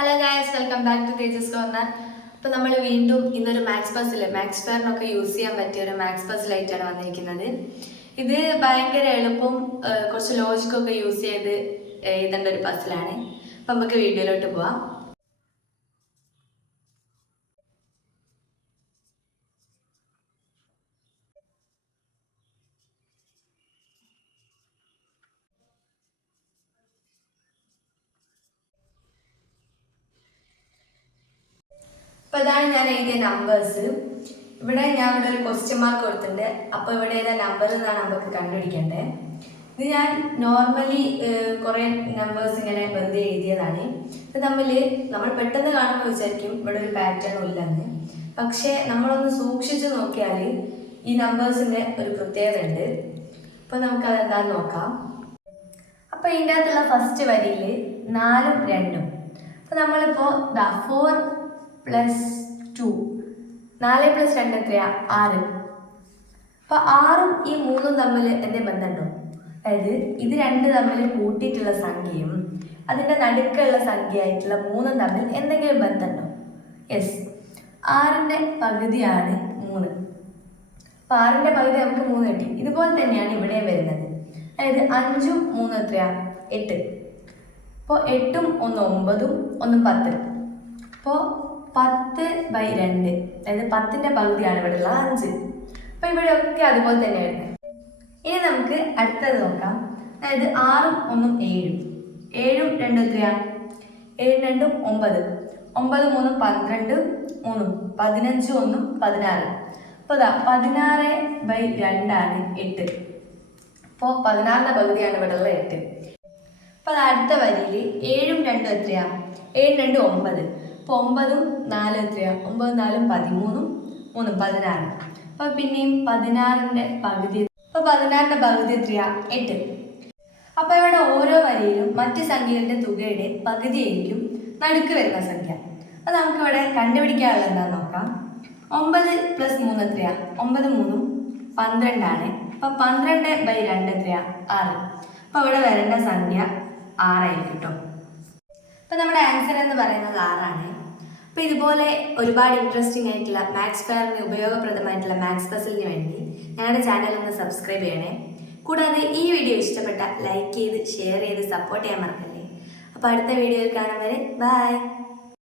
Hello guys, welcome back to Tejas corner. അപ്പോൾ നമ്മൾ വീണ്ടും ഇന്നൊരു മാത്സ് പസിൽ, മാത്സ് ഫെയറിനൊക്കെ യൂസ് ചെയ്യാൻ പറ്റിയ ഒരു മാത്സ് പസിലായിട്ടാണ് വന്നിരിക്കുന്നത്. ഇത് ഭയങ്കര എളുപ്പം, കുറച്ച് ലോജിക്കൊക്കെ യൂസ് ചെയ്ത് എഴുതേണ്ട ഒരു പസിലാണ്. അപ്പം നമുക്ക് വീഡിയോയിലോട്ട് പോവാം. അപ്പോൾ ഇതാണ് ഞാൻ എഴുതിയ നമ്പേഴ്സ്. ഇവിടെ ഞാൻ ഇവിടെ ഒരു ക്വസ്റ്റ്യൻ മാർക്ക് കൊടുത്തിട്ടുണ്ട്. അപ്പോൾ ഇവിടെ ഏതാ നമ്പർ എന്നാണ് നമുക്ക് കണ്ടുപിടിക്കേണ്ടത്. ഇത് ഞാൻ നോർമലി കുറേ നമ്പേഴ്സ് ഇങ്ങനെ വെറുതെ എഴുതിയതാണ്. ഇത് നമ്മൾ പെട്ടെന്ന് കാണുമ്പോൾ വിചാരിക്കും ഇവിടെ ഒരു പാറ്റേണും ഇല്ലെന്ന്. പക്ഷേ നമ്മളൊന്ന് സൂക്ഷിച്ച് നോക്കിയാൽ ഈ നമ്പേഴ്സിൻ്റെ ഒരു പ്രത്യേകത ഉണ്ട്. അപ്പോൾ നമുക്കതെന്താണെന്ന് നോക്കാം. അപ്പോൾ ഇതിൻ്റെ അകത്തുള്ള ഫസ്റ്റ് വരിയിൽ 4ഉം 2ഉം. അപ്പോൾ നമ്മളിപ്പോൾ 4 + 2, 4 + 2 എത്രയാ? 6. അപ്പോൾ 6ഉം ഈ 3ഉം തമ്മിൽ എന്തേ ബന്ധമുണ്ടോ? അതായത് ഇത് 2 തമ്മിൽ കൂട്ടിയിട്ടുള്ള സംഖ്യയും അതിൻ്റെ നടുക്കുള്ള സംഖ്യയായിട്ടുള്ള 3ഉം തമ്മിൽ എന്തെങ്കിലും ബന്ധമുണ്ടോ? യെസ്, 6ൻ്റെ പകുതിയാണ് 3. അപ്പോൾ 6ൻ്റെ പകുതി നമുക്ക് 3 കിട്ടി. ഇതുപോലെ തന്നെയാണ് ഇവിടെ വരുന്നത്. അതായത് 5ഉം 3ഉം എത്രയാ? 8. അപ്പോൾ 8ഉം 1 9ഉം 1 10. അപ്പോൾ 10/2, അതായത് 10ൻ്റെ പകുതിയാണ് ഇവിടെ ഉള്ളത് 5. അപ്പോൾ ഇവിടെയൊക്കെ അതുപോലെ തന്നെ വരുന്നത്. ഇനി നമുക്ക് അടുത്തത് നോക്കാം. അതായത് 6ഉം 1ഉം 7. 7ഉം 2ഉം എത്രയാ? 7ഉം 2ഉം 9. 9 3 12, 3 15 1 16. അപ്പോൾ 16/2 ആണ് 8. അപ്പോൾ 16ൻ്റെ പകുതിയാണ് ഇവിടെ ഉള്ള 8. അപ്പോൾ അത് അടുത്ത വരിയിൽ 7ഉം 2ഉം എത്രയാ? 7ഉം 2ഉം 9. അപ്പോൾ 9ഉം 4 എത്രയാ? 9 4 13, 3 16. അപ്പോൾ പിന്നെയും 16ൻ്റെ പകുതി. അപ്പോൾ 16ൻ്റെ പകുതി എത്രയാ? 8. അപ്പോൾ ഇവിടെ ഓരോ വരിയിലും മറ്റ് സംഖ്യകളുടെ തുകയുടെ പകുതിയായിരിക്കും നടുക്ക് വരുന്ന സംഖ്യ. അപ്പോൾ നമുക്കിവിടെ കണ്ടുപിടിക്കാനുള്ളത് എന്താണെന്ന് നോക്കാം. 9 + 3 എത്രയാ? 9 3 12 ആണ്. അപ്പോൾ 12/2 എത്രയാ? 6. അപ്പോൾ ഇവിടെ വരേണ്ട സംഖ്യ 6 ആയിരിക്കും കേട്ടോ. അപ്പോൾ നമ്മുടെ ആൻസർ എന്ന് പറയുന്നത് 6 ആണ്. അപ്പോൾ ഇതുപോലെ ഒരുപാട് ഇൻട്രസ്റ്റിംഗ് ആയിട്ടുള്ള മാത്സ് ഫെയറിന് ഉപയോഗപ്രദമായിട്ടുള്ള മാത്സ് പസിലിന് വേണ്ടി ഞങ്ങളുടെ ചാനൽ ഒന്ന് സബ്സ്ക്രൈബ് ചെയ്യണേ. കൂടാതെ ഈ വീഡിയോ ഇഷ്ടപ്പെട്ട ലൈക്ക് ചെയ്ത് ഷെയർ ചെയ്ത് സപ്പോർട്ട് ചെയ്യാൻ മറക്കല്ലേ. അപ്പോൾ അടുത്ത വീഡിയോയിൽ കാണും വരെ ബൈ.